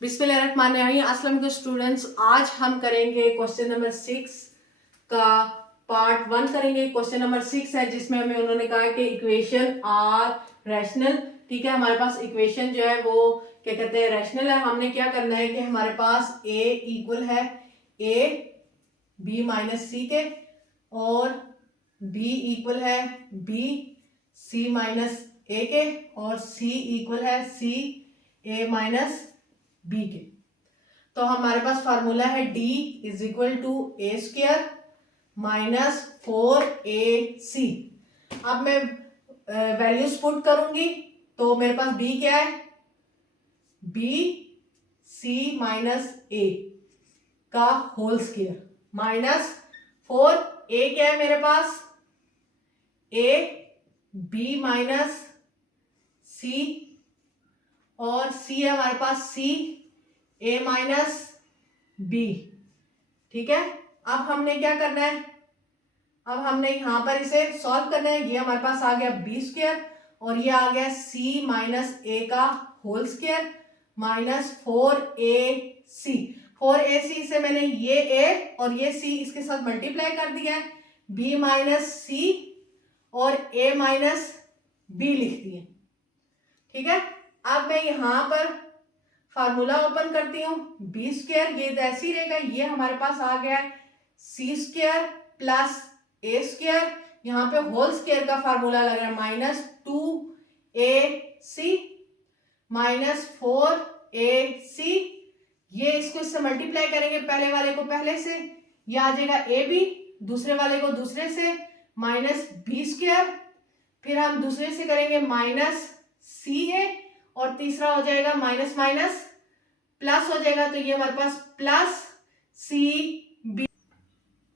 बिस्मिल्लाहिर्रहमानिर्रहीम। अस्सलाम वालेकुम स्टूडेंट्स, आज हम करेंगे क्वेश्चन नंबर 6 का पार्ट 1 करेंगे। क्वेश्चन नंबर 6 है जिसमें हमें उन्होंने कहा कि इक्वेशन आर रैशनल। ठीक है, हमारे पास इक्वेशन जो है वो क्या कहते हैं, रैशनल है। हमने क्या करना है कि हमारे पास ए इक्वल है ए बी माइनस सी के, और बी इक्वल है बी सी माइनस ए के, और सी इक्वल है सी ए माइनस बी के। तो हमारे पास फार्मूला है d is equal to a square minus 4ac। अब मैं वैल्यूज पुट करूंगी तो मेरे पास b क्या है, b c माइनस a का होल स्क्वायर माइनस 4a क्या है मेरे पास, a b माइनस c, और c है हमारे पास c a माइनस बी। ठीक है, अब हमने क्या करना है, अब हमने यहां पर इसे सॉल्व करना है। ये हमारे पास आ गया बी स्क्वायर और ये आ गया सी माइनस ए का whole square minus 4ac। 4ac से मैंने ये a और ये c इसके साथ मल्टीप्लाई कर दिया है, b माइनस सी और a माइनस बी लिख दिए। ठीक है, अब मैं यहां पर फार्मूला ओपन करती हूँ, बी स्क्वायर ये ऐसे ही रहेगा, ये हमारे पास आ गया है सी स्क्वायर प्लस ए स्क्वायर, यहाँ पे होल स्क्वायर का फार्मूला लग रहा है माइनस 2ac माइनस 4ac। ये इसको इससे मल्टीप्लाई करेंगे, पहले वाले को पहले से, ये आ जाएगा ए बी, दूसरे वाले को दूसरे से माइनस बी स्क्वायर, फिर हम दूसरे से करेंगे माइनस सी ए, और तीसरा हो जाएगा माइनस माइनस प्लस हो जाएगा, तो ये हमारे पास प्लस सी बी।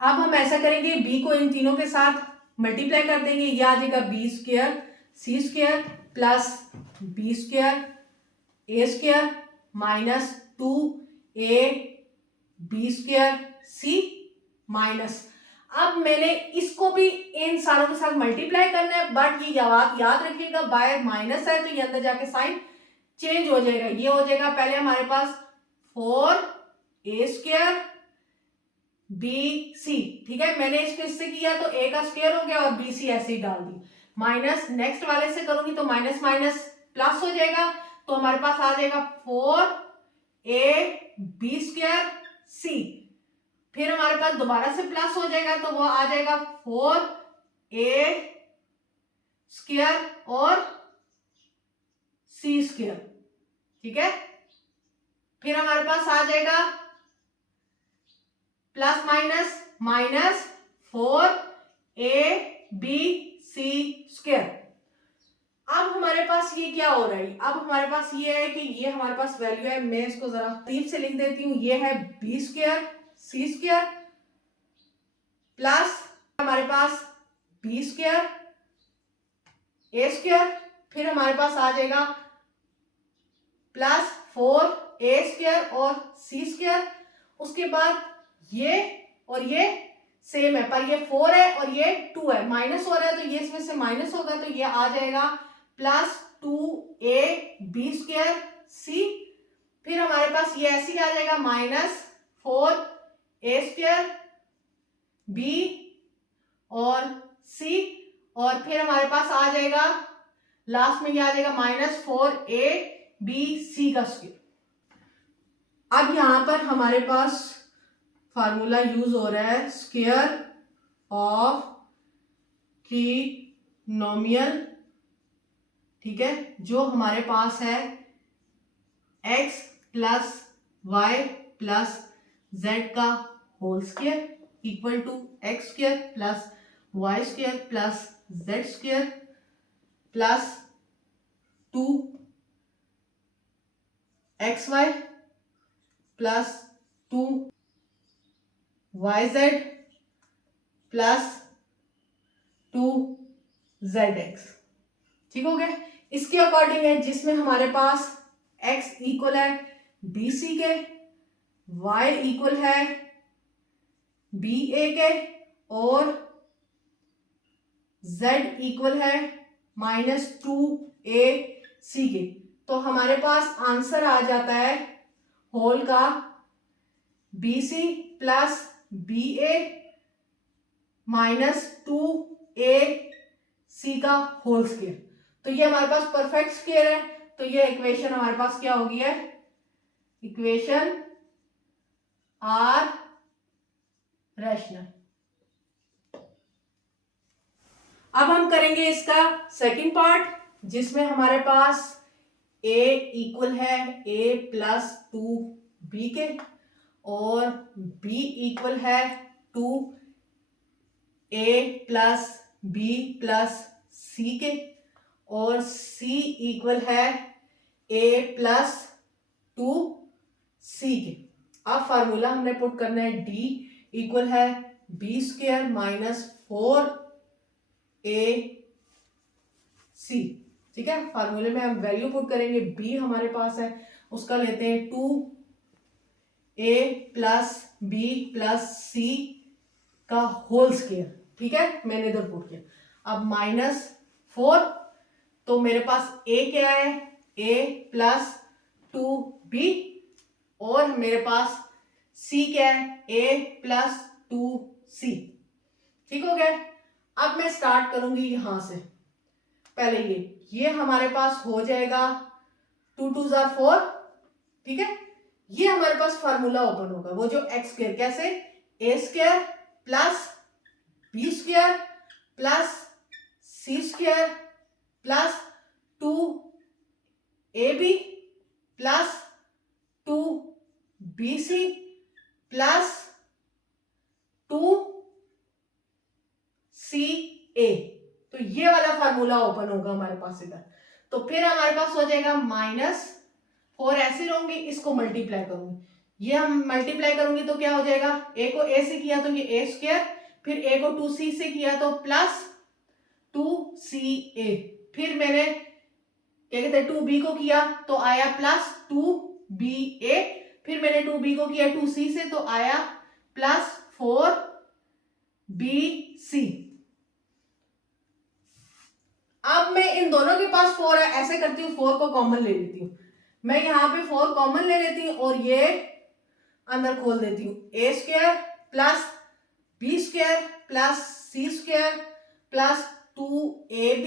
अब हम ऐसा करेंगे, बी को इन तीनों के साथ मल्टीप्लाई कर देंगे, ये आ जाएगा B square C square plus B square A square minus 2a B square C minus. अब मैंने इसको भी इन सारों के साथ मल्टीप्लाई करना है, बट ये याद रखिएगा बाय माइनस है तो ये अंदर जाके साइन चेंज हो जाएगा। ये हो जाएगा पहले हमारे पास 4a स्क्वायर बी सी। ठीक है, मैंने इसको इससे किया तो a का स्क्वायर हो गया और बी सी ऐसे ही डाल दी, माइनस नेक्स्ट वाले से करूंगी तो माइनस माइनस प्लस हो जाएगा, तो हमारे पास आ जाएगा 4a बी स्क्वायर सी। फिर हमारे पास दोबारा से प्लस हो जाएगा तो वो आ जाएगा 4a स्क्वायर और सी स्क्वायर। ठीक है, फिर हमारे पास आ जाएगा plus minus minus 4a b c square. अब हमारे पास ये क्या हो रहा है, अब हमारे पास ये है कि ये हमारे पास वैल्यू है, मैं इसको जरा तीन से लिख देती हूँ, ये है B square C square plus हमारे पास बी स्क्वायर ए स्क्वायर, फिर हमारे पास आ जाएगा प्लस 4a स्क्वायर और सी स्क्वायर। उसके बाद ये और ये सेम है, पर ये 4 है और ये 2 है, माइनस हो रहा है तो ये इसमें से माइनस होगा, तो ये आ जाएगा प्लस 2a बी स्क्वायर सी। फिर हमारे पास ये ऐसे ही आ जाएगा माइनस 4a स्क्वायर बी और सी, और फिर हमारे पास आ जाएगा लास्ट में ये आ जाएगा माइनस 4a बी सी का स्क्वायर। अब यहां पर हमारे पास फार्मूला यूज हो रहा है स्क्वायर ऑफ ट्रिनोमियल। ठीक है, जो हमारे पास है x plus Y plus Z का whole square equal to X square plus Y square plus Z square plus 2xy plus 2yz plus 2zx। ठीक हो गया, इसके अकॉर्डिंग है जिसमें हमारे पास x इक्वल है बी सी के, y इक्वल है बी ए के, और z इक्वल है माइनस 2ac के। तो हमारे पास आंसर आ जाता है होल का बी सी प्लस बी ए माइनस 2ac का होल स्क्वायर। तो ये हमारे पास परफेक्ट स्क्वायर है, तो ये इक्वेशन हमारे पास क्या होगी है, इक्वेशन आर रैशनल। अब हम करेंगे इसका सेकंड पार्ट, जिसमें हमारे पास a इक्वल है a प्लस 2b के और b इक्वल है 2a plus b plus c के और c इक्वल है a प्लस 2c के। अब फार्मूला हमने पुट करना है d इक्वल है b स्क्वायर माइनस 4ac। ठीक है, फार्मूले में हम वैल्यू पुट करेंगे, b हमारे पास है उसका लेते हैं 2a plus b plus c का होल स्क्वायर। ठीक है, मैंने इधर पुट किया। अब माइनस 4, तो मेरे पास a क्या है, a प्लस 2b और मेरे पास c क्या है, a प्लस 2c। ठीक हो गया। अब मैं स्टार्ट करूंगी यहां से, पहले ये हमारे पास हो जाएगा 2 2 जार 4। ठीक है, ये हमारे पास फार्मूला ओपन होगा, वो जो एक्स स्क्वायर, कैसे, A square plus B square plus C square plus 2ab plus 2bc plus 2ca। तो ये वाला फार्मूला ओपन होगा हमारे पास इधर। तो फिर हमारे पास हो जाएगा -4, ऐसे रहूंगी, इसको मल्टीप्लाई करूंगी, ये हम मल्टीप्लाई करूंगी तो क्या हो जाएगा, a को a से किया तो ये a स्क्वायर, फिर a को 2c से किया तो प्लस 2ca, फिर मैंने क्या कहते हैं 2b को किया तो आया प्लस 2ba, फिर मैंने 2b को किया 2c से तो आया प्लस 4bc। अब मैं इन दोनों के पास 4 है, ऐसे करती हूँ 4 को कॉमन ले लेती हूँ, मैं यहाँ पे 4 कॉमन ले लेती हूँ और ये अंदर खोल देती हूँ, a square plus b square plus c square plus 2ab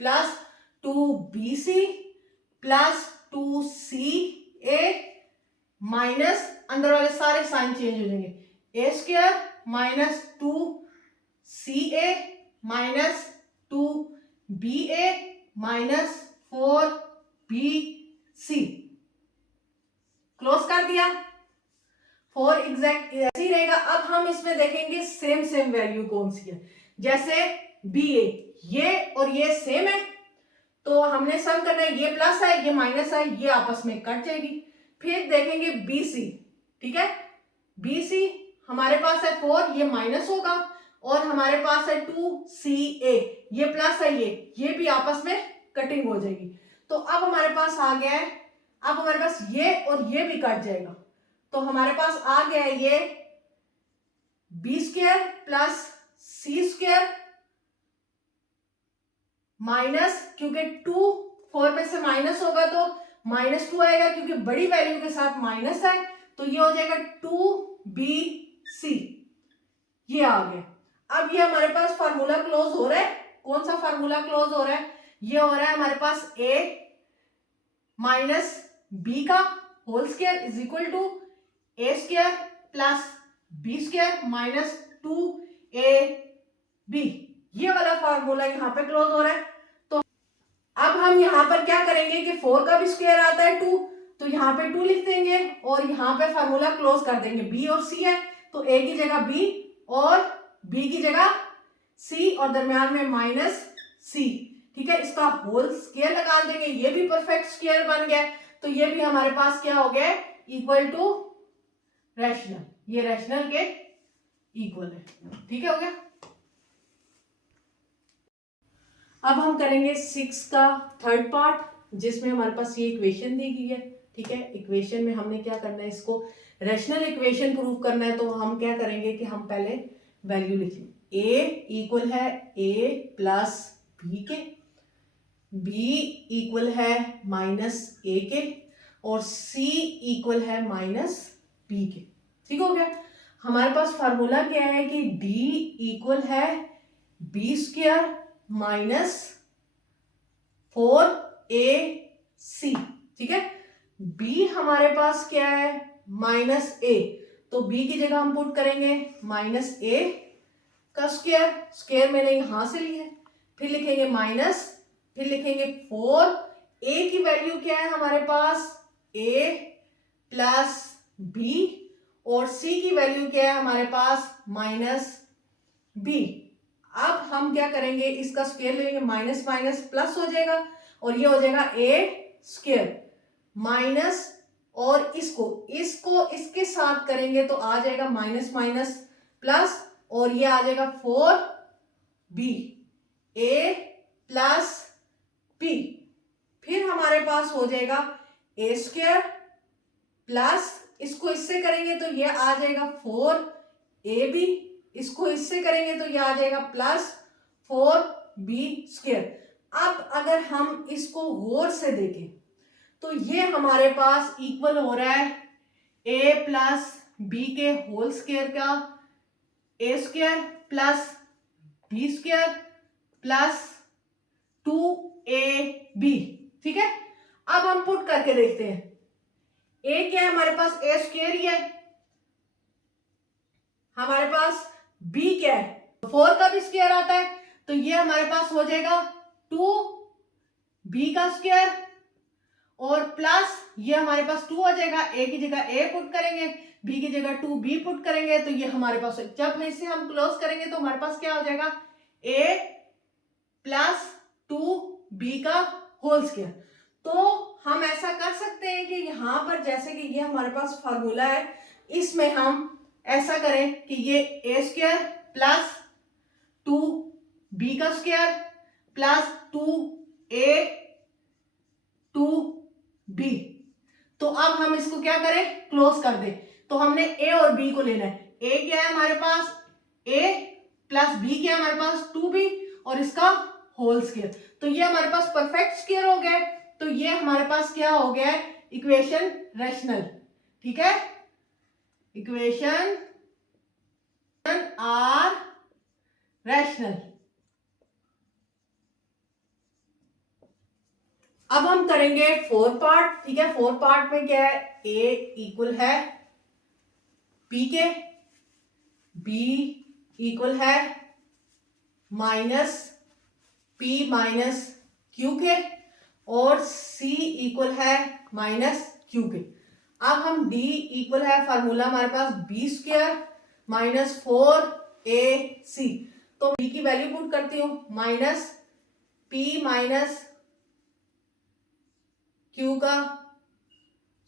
plus 2bc plus 2ca minus, अंदर वाले सारे साइन चेंज हो जाएंगे, a square minus 2ca minus 2ba minus 4bc। Close कर दिया, 4 एग्जैक्ट ऐसे ही रहेगा। अब हम इसमें देखेंगे सेम वैल्यू कौन सी है, जैसे ba, ये और ये सेम है तो हमने सम करना है, ये प्लस है ये माइनस है, ये आपस में कट जाएगी। फिर देखेंगे bc। ठीक है, bc हमारे पास है 4, ये माइनस होगा और हमारे पास है 2ca, ये प्लस है, ये भी आपस में कटिंग हो जाएगी। तो अब हमारे पास आ गया है, अब हमारे पास ये और ये भी कट जाएगा, तो हमारे पास आ गया है ये b square plus c square minus, क्योंकि 2 4 में से माइनस होगा तो -2 आएगा, क्योंकि बड़ी वैल्यू के साथ माइनस है, तो ये हो जाएगा 2bc, ये आ गया। अब ये हमारे पास फार्मूला क्लोज हो रहा है, कौन सा फार्मूला क्लोज हो रहा है, ये हो रहा है हमारे पास a माइनस b का whole square is equal to a square plus b square minus 2ab, ये वाला फार्मूला यहाँ पे क्लोज हो रहा है। तो अब हम यहाँ पर क्या करेंगे कि 4 का भी स्क्वायर आता है 2, तो यहाँ पे 2 लिख देंगे और यहाँ पे फार्मूला क्लोज कर देंगे, b और c है तो a की जगह b और b की जगह c और दरम्यान में माइनस c। ठीक है, इसका होल स्क्वायर लगा देंगे, ये भी परफेक्ट स्क्वायर बन गया, तो ये भी हमारे पास क्या हो गया, इक्वल टू रैशनल, ये रैशनल के इक्वल है। ठीक है, हो गया। अब हम करेंगे 6 का थर्ड पार्ट, जिसमें हमारे पास ये इक्वेशन दी गई है। ठीक है, इक्वेशन में हमने क्या करना है, इसको रैशनल इक्वेशन प्रूव करना है, तो हम क्या करेंगे कि हम पहले वैल्यू लिख लेंगे, a इक्वल है a प्लस b के, b इक्वल है माइनस a के और c इक्वल है माइनस b के। ठीक हो गया। हमारे पास फार्मूला क्या है कि d इक्वल है b स्क्वायर माइनस 4ac। ठीक है। b हमारे पास क्या है माइनस a, तो b की जगह हम पुट करेंगे माइनस a का स्क्वायर, स्क्वायर मैंने यहां से लिया है, फिर लिखेंगे माइनस, फिर लिखेंगे 4, a की वैल्यू क्या है हमारे पास a प्लस b, और c की वैल्यू क्या है हमारे पास माइनस b। अब हम क्या करेंगे, इसका स्क्वायर लेंगे, माइनस माइनस प्लस हो जाएगा और ये हो जाएगा a स्क्वायर माइनस, और इसको इसको इसके साथ करेंगे तो आ जाएगा माइनस माइनस प्लस, और ये आ जाएगा 4b a प्लस b। फिर हमारे पास हो जाएगा a स्क्वायर प्लस, इसको इससे करेंगे तो ये आ जाएगा 4ab, इसको इससे करेंगे तो ये आ जाएगा प्लस 4b स्क्वायर। अब अगर हम इसको गौर से देखें तो ये हमारे पास इक्वल हो रहा है a प्लस b के होल स्क्वायर का a square plus b square plus 2ab। ठीक है। अब हम पुट करके देखते हैं, a क्या है हमारे पास a स्क्वायर ही है, हमारे पास b क्या है 4 का भी स्क्वायर आता है, तो ये हमारे पास हो जाएगा 2b का स्क्वायर, और प्लस ये हमारे पास 2 आ जाएगा, a की जगह a पुट करेंगे, b की जगह 2b पुट करेंगे, तो ये हमारे पास, जब इसे हम क्लोज करेंगे तो हमारे पास क्या हो जाएगा a प्लस 2b का होल स्क्वायर। तो हम ऐसा कर सकते हैं कि यहां पर जैसे कि ये हमारे पास फार्मूला है, इसमें हम ऐसा करें कि ये a स्क्वायर प्लस 2b का स्क्वायर प्लस 2a 2b, तो अब हम इसको क्या करें क्लोज कर दें। तो हमने a और b को लेना है, a क्या है हमारे पास a प्लस b क्या है हमारे पास 2b, और इसका होल स्क्वायर, तो ये हमारे पास परफेक्ट स्क्वायर हो गया, तो ये हमारे पास क्या हो गया है इक्वेशन रैशनल। ठीक है, इक्वेशन आर रैशनल। अब हम करेंगे 4 पार्ट। ठीक है, 4 पार्ट में क्या है a इक्वल है p के, b इक्वल है माइनस p माइनस q के, और c इक्वल है माइनस q के। अब हम d इक्वल है फार्मूला हमारे पास b स्क्वायर माइनस 4ac, तो b की वैल्यू पुट करती हूं माइनस p माइनस q का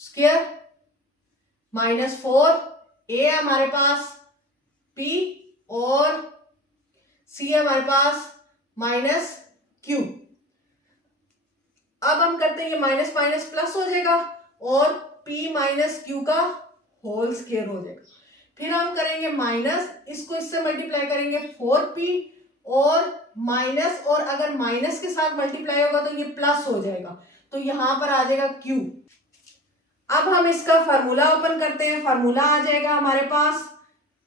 स्क्वायर माइनस 4a हमारे पास p, और c हमारे पास माइनस q। अब हम करते हैं ये माइनस माइनस प्लस हो जाएगा और p माइनस q का होल स्क्वायर हो जाएगा। फिर हम करेंगे माइनस, इसको इससे मल्टीप्लाई करेंगे 4p, और माइनस, और अगर माइनस के साथ मल्टीप्लाई होगा तो ये प्लस हो जाएगा, तो यहां पर आ जाएगा q। अब हम इसका फार्मूला ओपन करते हैं, फार्मूला आ जाएगा हमारे पास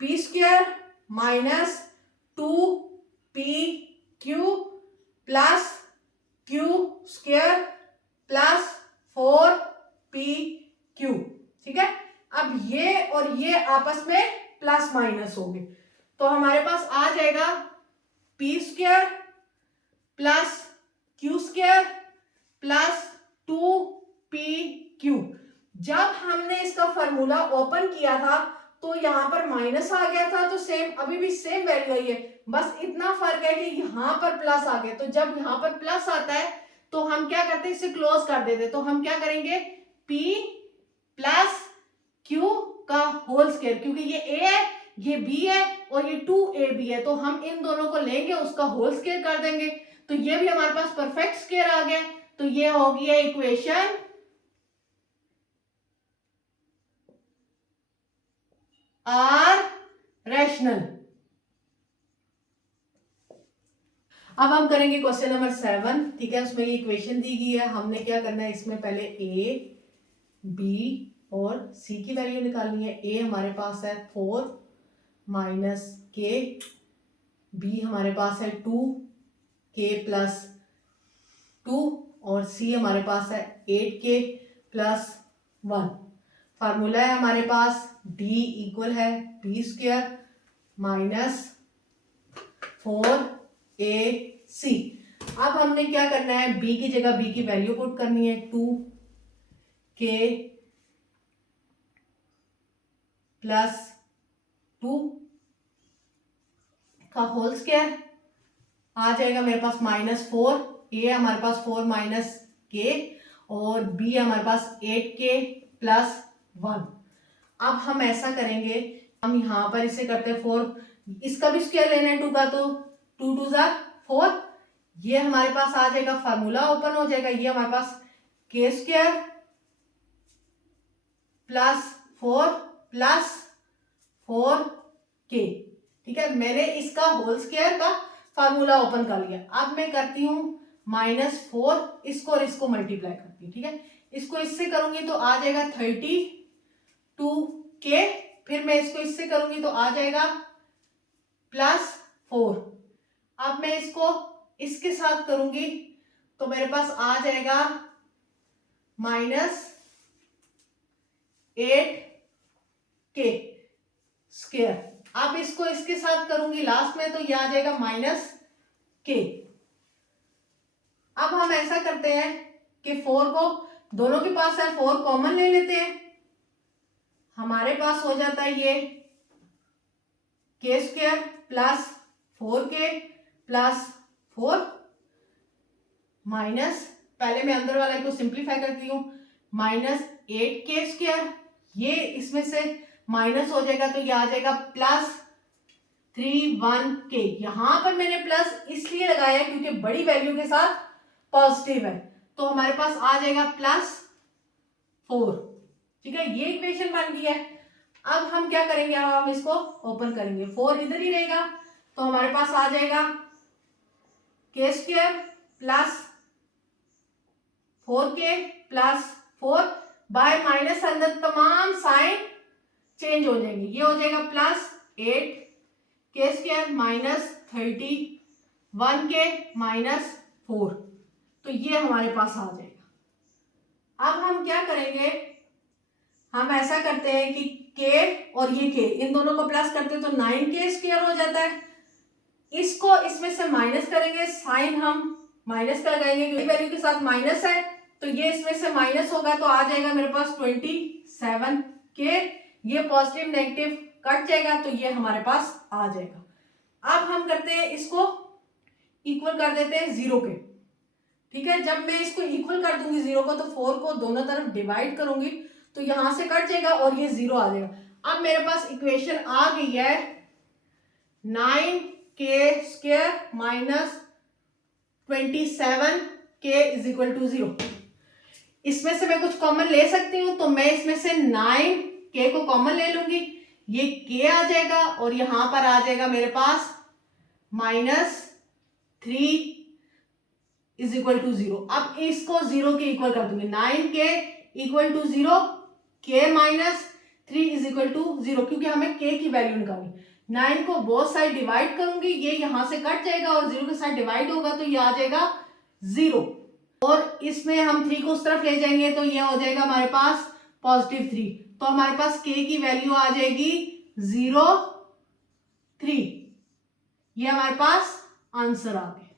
p square minus 2pq plus q square plus 4pq। ठीक है, अब ये और ये आपस में प्लस माइनस होंगे, तो हमारे पास आ जाएगा p square plus q square plus 2pq। जब हमने इसका फार्मूला ओपन किया था तो यहां पर माइनस आ गया था, तो सेम अभी भी सेम वैल्यू आई है, बस इतना फर्क है कि यहां पर प्लस आ गया। तो जब यहां पर प्लस आता है तो हम क्या करते हैं, इसे क्लोज कर देते, तो हम क्या करेंगे p प्लस q का होल स्क्वायर, क्योंकि ये a है ये b है और ये 2ab है, तो हम इन दोनों को लेंगे उसका होल स्क्वायर कर देंगे, तो ये भी हमारे पास परफेक्ट स्क्वायर आ गया। तो ये हो गया इक्वेशन आर रैशनल। अब हम करेंगे क्वेश्चन नंबर 7। ठीक है, उसमें ये इक्वेशन दी गई है, हमने क्या करना है, इसमें पहले a बी और सी की वैल्यू निकालनी है। ए हमारे पास है 4 माइनस के, बी हमारे पास है 2 के प्लस 2 और सी हमारे पास है 8 के प्लस 1। फार्मूला है हमारे पास डी इक्वल है बी स्क्वायर माइनस 4ac। अब हमने क्या करना है, b की जगह b की वैल्यू पुट करनी है, 2k प्लस 2 का होल स्क्वायर आ जाएगा मेरे पास -4। a हमारे पास 4 माइनस के और b हमारे पास 8k प्लस 1। अब हम ऐसा करेंगे, हम यहाँ पर इसे करते हैं 4, इसका भी स्क्वायर लेना है 2 का, तो 2 2 ज़ा 4, ये हमारे पास आ जाएगा, फार्मूला ओपन हो जाएगा। ये हमारे पास के स्क्वायर प्लस 4 प्लस 4k, ठीक है। मैंने इसका होल स्क्वायर का फार्मूला ओपन कर लिया। अब मैं करती हूँ -4, इसको और इसको मल्टीप्लाई करती हूँ, ठीक है। इसको इससे करूंगी तो आ जाएगा 32k, फिर मैं इसको इससे करूंगी तो आ जाएगा +4। अब मैं इसको इसके साथ करूंगी तो मेरे पास आ जाएगा -8k स्क्वायर। अब इसको इसके साथ करूंगी लास्ट में तो ये आ जाएगा -k। अब हम ऐसा करते हैं कि 4 को दोनों के पास है, 4 कॉमन ले लेते हैं, हमारे पास हो जाता है ये k square plus 4k plus 4 minus, पहले मैं अंदर वाले को सिंप्लीफाई करती हूँ, -8k स्क्वायर, ये इसमें से माइनस हो जाएगा तो ये आ जाएगा +31k। यहां पर मैंने प्लस इसलिए लगाया क्योंकि बड़ी वैल्यू के साथ पॉजिटिव है, तो हमारे पास आ जाएगा +4, ठीक है। ये इक्वेशन बन गई है। अब हम क्या करेंगे, अब हम इसको ओपन करेंगे, 4 इधर ही रहेगा तो हमारे पास आ जाएगा k square plus 4k plus 4 bye minus, अंदर तमाम साइन चेंज हो जाएंगे, ये हो जाएगा +8k square minus 31k minus 4, तो ये हमारे पास आ जाएगा। अब हम क्या करेंगे, हम ऐसा करते हैं कि k और ये k इन दोनों को प्लस करते हैं तो 9k स्क्वायर हो जाता है। इसको इसमें से माइनस करेंगे, साइन हम माइनस का लगाएंगे क्योंकि वैल्यू के साथ माइनस है, तो ये इसमें से माइनस होगा तो आ जाएगा मेरे पास 27k। ये पॉजिटिव नेगेटिव कट जाएगा तो ये हमारे पास आ जाएगा। अब हम करते हैं इसको इक्वल कर देते हैं 0 के, ठीक है। जब मैं इसको इक्वल कर दूंगी 0 को तो 4 को दोनों तरफ डिवाइड करूंगी तो यहां से कट जाएगा और ये 0 आ जाएगा। अब मेरे पास इक्वेशन आ गई है 9k square minus 27k is equal to 0। इसमें से मैं कुछ कॉमन ले सकती हूँ तो मैं इसमें से 9k को कॉमन ले लूंगी, ये k आ जाएगा और यहां पर आ जाएगा मेरे पास -3 इज इक्वल टू 0। अब इसको 0 के इक्वल कर दूंगी, 9k equal to 0, k minus 3 is equal to 0, क्योंकि हमें k की वैल्यू निकालनी। 9 को बोथ साइड डिवाइड करूंगी, ये यहां से कट जाएगा और 0 के साथ डिवाइड होगा तो ये आ जाएगा 0, और इसमें हम 3 को उस तरफ ले जाएंगे तो ये हो जाएगा हमारे पास +3, तो हमारे पास k की वैल्यू आ जाएगी 0 3। ये हमारे पास आंसर आ गया।